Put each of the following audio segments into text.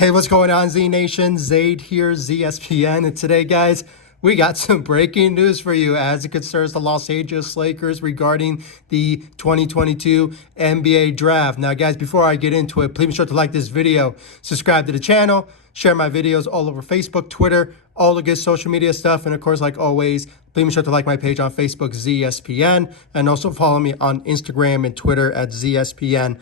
Hey, what's going on, Z Nation? Zaid here, ZSPN. And today, guys, we got some breaking news for you as it concerns the Los Angeles Lakers regarding the 2022 NBA Draft. Now, guys, before I get into it, please be sure to like this video, subscribe to the channel, share my videos all over Facebook, Twitter, all the good social media stuff. And of course, like always, please be sure to like my page on Facebook, ZSPN, and also follow me on Instagram and Twitter at ZSPN_sports.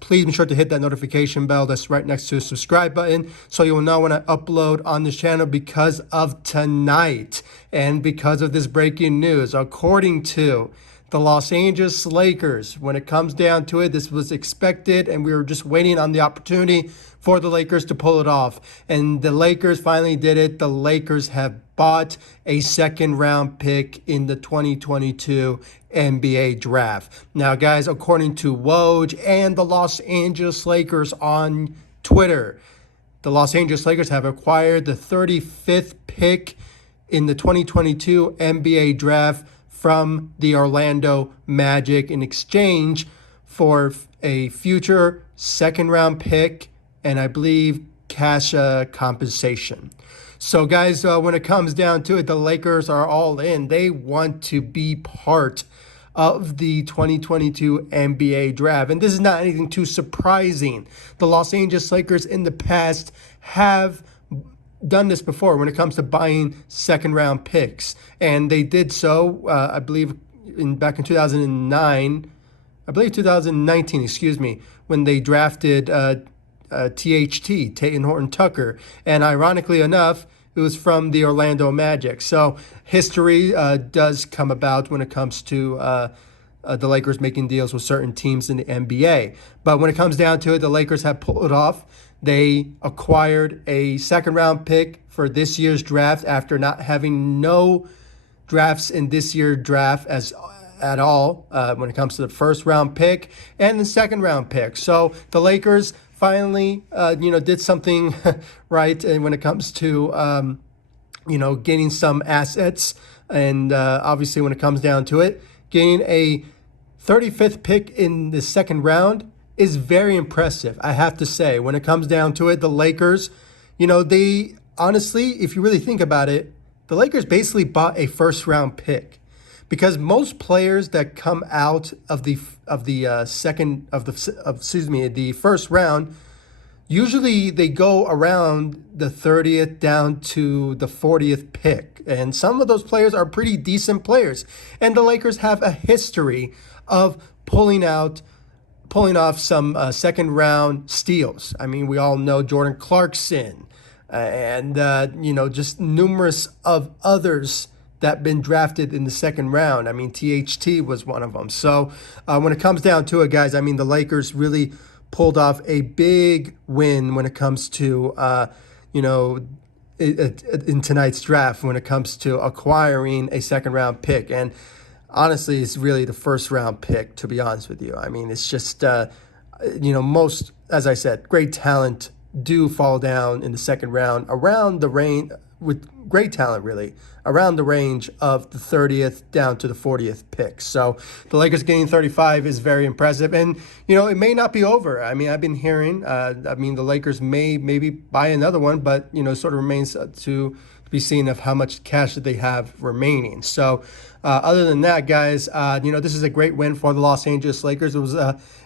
Please be sure to hit that notification bell that's right next to the subscribe button so you will know when I upload on this channel because of tonight and because of this breaking news. According to the Los Angeles Lakers, when it comes down to it, this was expected, and we were just waiting on the opportunity for the Lakers to pull it off. And the Lakers finally did it. The Lakers have bought a second-round pick in the 2022 NBA Draft. Now, guys, according to Woj and the Los Angeles Lakers on Twitter, the Los Angeles Lakers have acquired the 35th pick in the 2022 NBA Draft from the Orlando Magic in exchange for a future second-round pick and I believe cash compensation. So, guys, when it comes down to it, the Lakers are all in. They want to be part of the 2022 NBA Draft. And this is not anything too surprising. The Los Angeles Lakers in the past have done this before when it comes to buying second-round picks. And they did so, I believe, back in 2019, when they drafted THT, Tatum Horton Tucker. And ironically enough, it was from the Orlando Magic. So history does come about when it comes to the Lakers making deals with certain teams in the NBA. But when it comes down to it, the Lakers have pulled it off. They acquired a second-round pick for this year's draft after not having no drafts in this year's draft at all when it comes to the first-round pick and the second-round pick. So the Lakers finally, did something right, and when it comes to, getting some assets, and obviously when it comes down to it, getting a 35th pick in the second round is very impressive, I have to say. When it comes down to it, the Lakers, they honestly, if you really think about it, the Lakers basically bought a first-round pick. Because most players that come out of the first round, usually they go around the 30th down to the 40th pick, and some of those players are pretty decent players. And the Lakers have a history of pulling off some second round steals. I mean, we all know Jordan Clarkson, and just numerous of others that been drafted in the second round. I mean, THT was one of them. So when it comes down to it, guys, I mean, the Lakers really pulled off a big win when it comes to, in tonight's draft, when it comes to acquiring a second round pick. And honestly, it's really the first round pick, to be honest with you. I mean, it's just, most, as I said, great talent do fall down in the second round around the range, with great talent, really, around the range of the 30th down to the 40th pick. So the Lakers getting 35 is very impressive. And, it may not be over. I mean, I've been hearing, the Lakers may maybe buy another one, but, sort of remains to be seen of how much cash that they have remaining. So other than that, guys, this is a great win for the Los Angeles Lakers. It was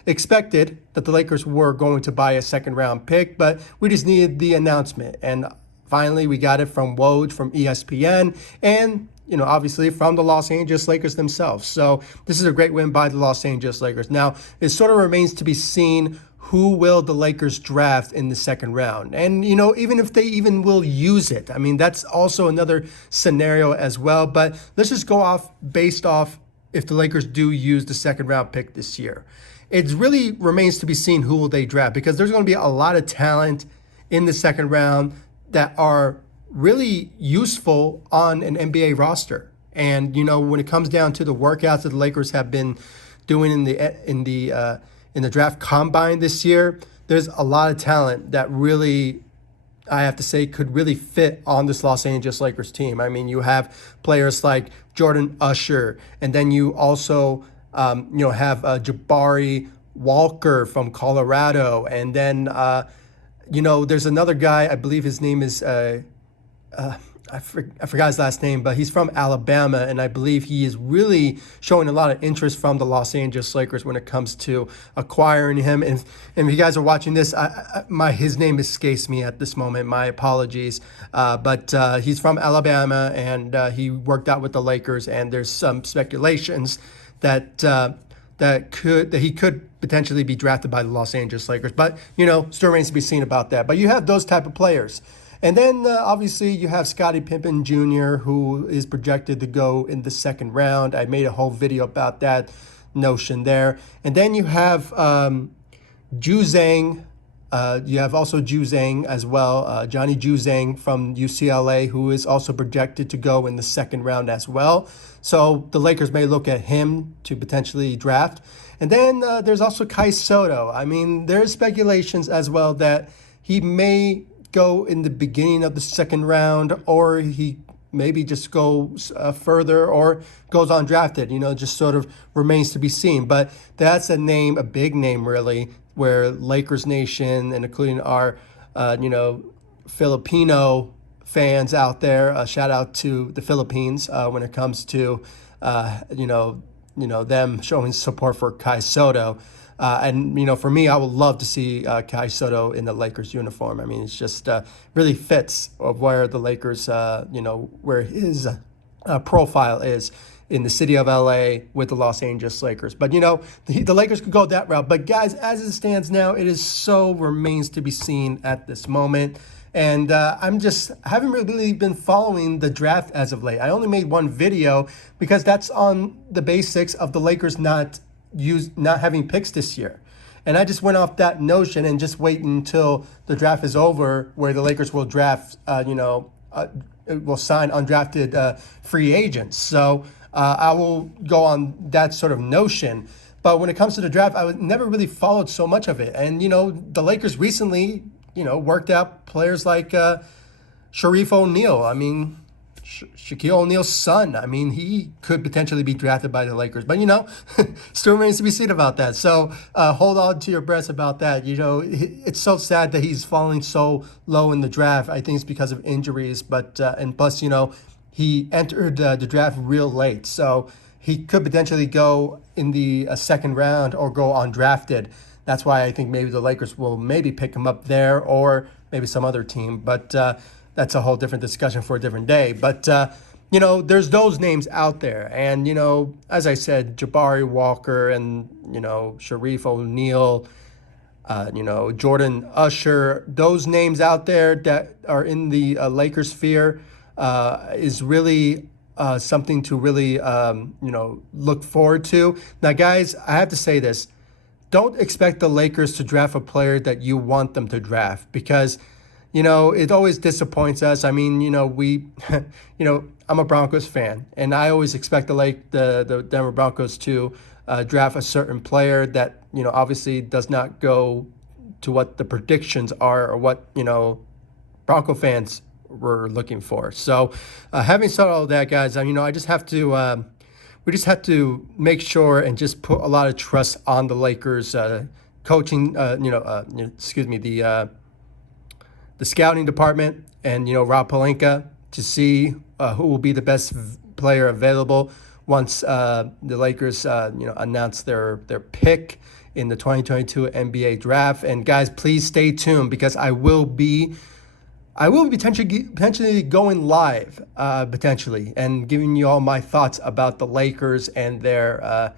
expected that the Lakers were going to buy a second round pick, but we just needed the announcement. And finally, we got it from Woj, from ESPN, and, obviously from the Los Angeles Lakers themselves. So this is a great win by the Los Angeles Lakers. Now, it sort of remains to be seen who will the Lakers draft in the second round. And, even if they even will use it, I mean, that's also another scenario as well. But let's just go based off if the Lakers do use the second round pick this year. It really remains to be seen who will they draft, because there's going to be a lot of talent in the second round that are really useful on an NBA roster. And, when it comes down to the workouts that the Lakers have been doing in the draft combine this year, there's a lot of talent that really, I have to say, could really fit on this Los Angeles Lakers team. I mean, you have players like Jordan Usher, and then you also, have Jabari Walker from Colorado, and then there's another guy. I believe his name is I forgot his last name, but he's from Alabama, and I believe he is really showing a lot of interest from the Los Angeles Lakers when it comes to acquiring him. And if you guys are watching this, his name escapes me at this moment. My apologies. But he's from Alabama, and he worked out with the Lakers, and there's some speculations that he could potentially be drafted by the Los Angeles Lakers. But, still remains to be seen about that. But you have those type of players. And then, obviously, you have Scottie Pippen Jr., who is projected to go in the second round. I made a whole video about that notion there. And then you have Juzang. You have also Juzang as well, Johnny Juzang from UCLA, who is also projected to go in the second round as well. So the Lakers may look at him to potentially draft. And then there's also Kai Soto. I mean, there's speculations as well that he may go in the beginning of the second round, or he maybe just goes further or goes undrafted, just sort of remains to be seen. But that's a big name really, where Lakers Nation and including our, Filipino fans out there, shout out to the Philippines when it comes to, them showing support for Kai Soto. And for me, I would love to see Kai Soto in the Lakers uniform. I mean, it's just really fits of where the Lakers, where his profile is in the city of LA with the Los Angeles Lakers. But, the Lakers could go that route. But, guys, as it stands now, it is so remains to be seen at this moment. And I haven't really been following the draft as of late. I only made one video because that's on the basics of the Lakers not having picks this year. And I just went off that notion and just wait until the draft is over, where the Lakers will draft, will sign undrafted free agents. So I will go on that sort of notion. But when it comes to the draft, I never really followed so much of it. And, the Lakers recently, worked out players like Sharif O'Neal. I mean, Shaquille O'Neal's son. I mean, he could potentially be drafted by the Lakers. But, still remains to be seen about that. So hold on to your breath about that. It's so sad that he's falling so low in the draft. I think it's because of injuries. But and plus, he entered the draft real late. So he could potentially go in the second round or go undrafted. That's why I think maybe the Lakers will maybe pick him up there, or maybe some other team. But that's a whole different discussion for a different day. But, there's those names out there. And, as I said, Jabari Walker and, Sharif O'Neal, Jordan Usher, those names out there that are in the Lakers sphere is really something to really, look forward to. Now, guys, I have to say this. Don't expect the Lakers to draft a player that you want them to draft, because it always disappoints us. I mean, we, I'm a Broncos fan, and I always expect the Denver Broncos to draft a certain player that, obviously does not go to what the predictions are or what, Bronco fans were looking for. So having said all that, guys, I just have to, we just have to make sure and just put a lot of trust on the Lakers coaching, the scouting department and, Rob Pelinka, to see who will be the best player available once the Lakers, announce their pick in the 2022 NBA draft. And guys, please stay tuned, because I will be potentially going live, potentially, and giving you all my thoughts about the Lakers and their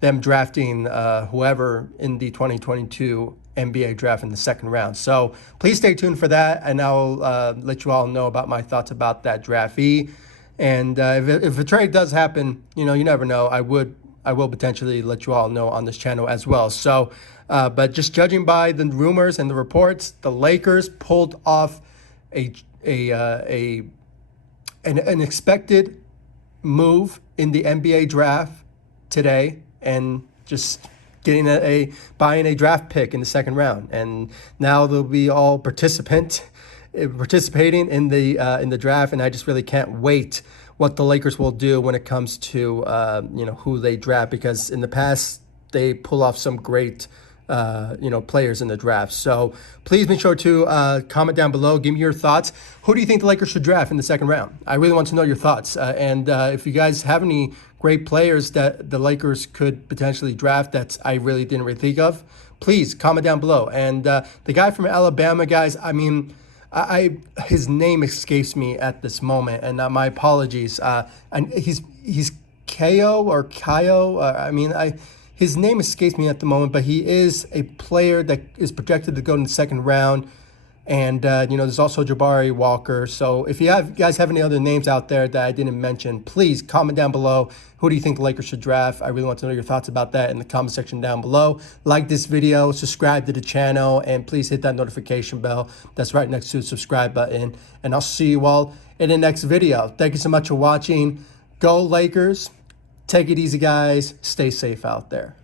them drafting whoever in the 2022 NBA draft in the second round. So please stay tuned for that, and I'll let you all know about my thoughts about that draftee. And if a trade does happen, you never know. I will potentially let you all know on this channel as well. So, but just judging by the rumors and the reports, the Lakers pulled off an expected move in the NBA draft today, and just getting buying a draft pick in the second round, and now they'll be all participating in the draft, and I just really can't wait what the Lakers will do when it comes to who they draft, because in the past they pull off some great players in the draft. So please make sure to comment down below. Give me your thoughts. Who do you think the Lakers should draft in the second round? I really want to know your thoughts. And if you guys have any great players that the Lakers could potentially draft that I really didn't really think of, please comment down below. And the guy from Alabama, guys, I mean, his name escapes me at this moment, and my apologies. And he's Ko or Kyo. His name escapes me at the moment, but he is a player that is projected to go in the second round. And, there's also Jabari Walker. So if you guys have any other names out there that I didn't mention, please comment down below. Who do you think the Lakers should draft? I really want to know your thoughts about that in the comment section down below. Like this video, subscribe to the channel, and please hit that notification bell that's right next to the subscribe button. And I'll see you all in the next video. Thank you so much for watching. Go Lakers. Take it easy, guys. Stay safe out there.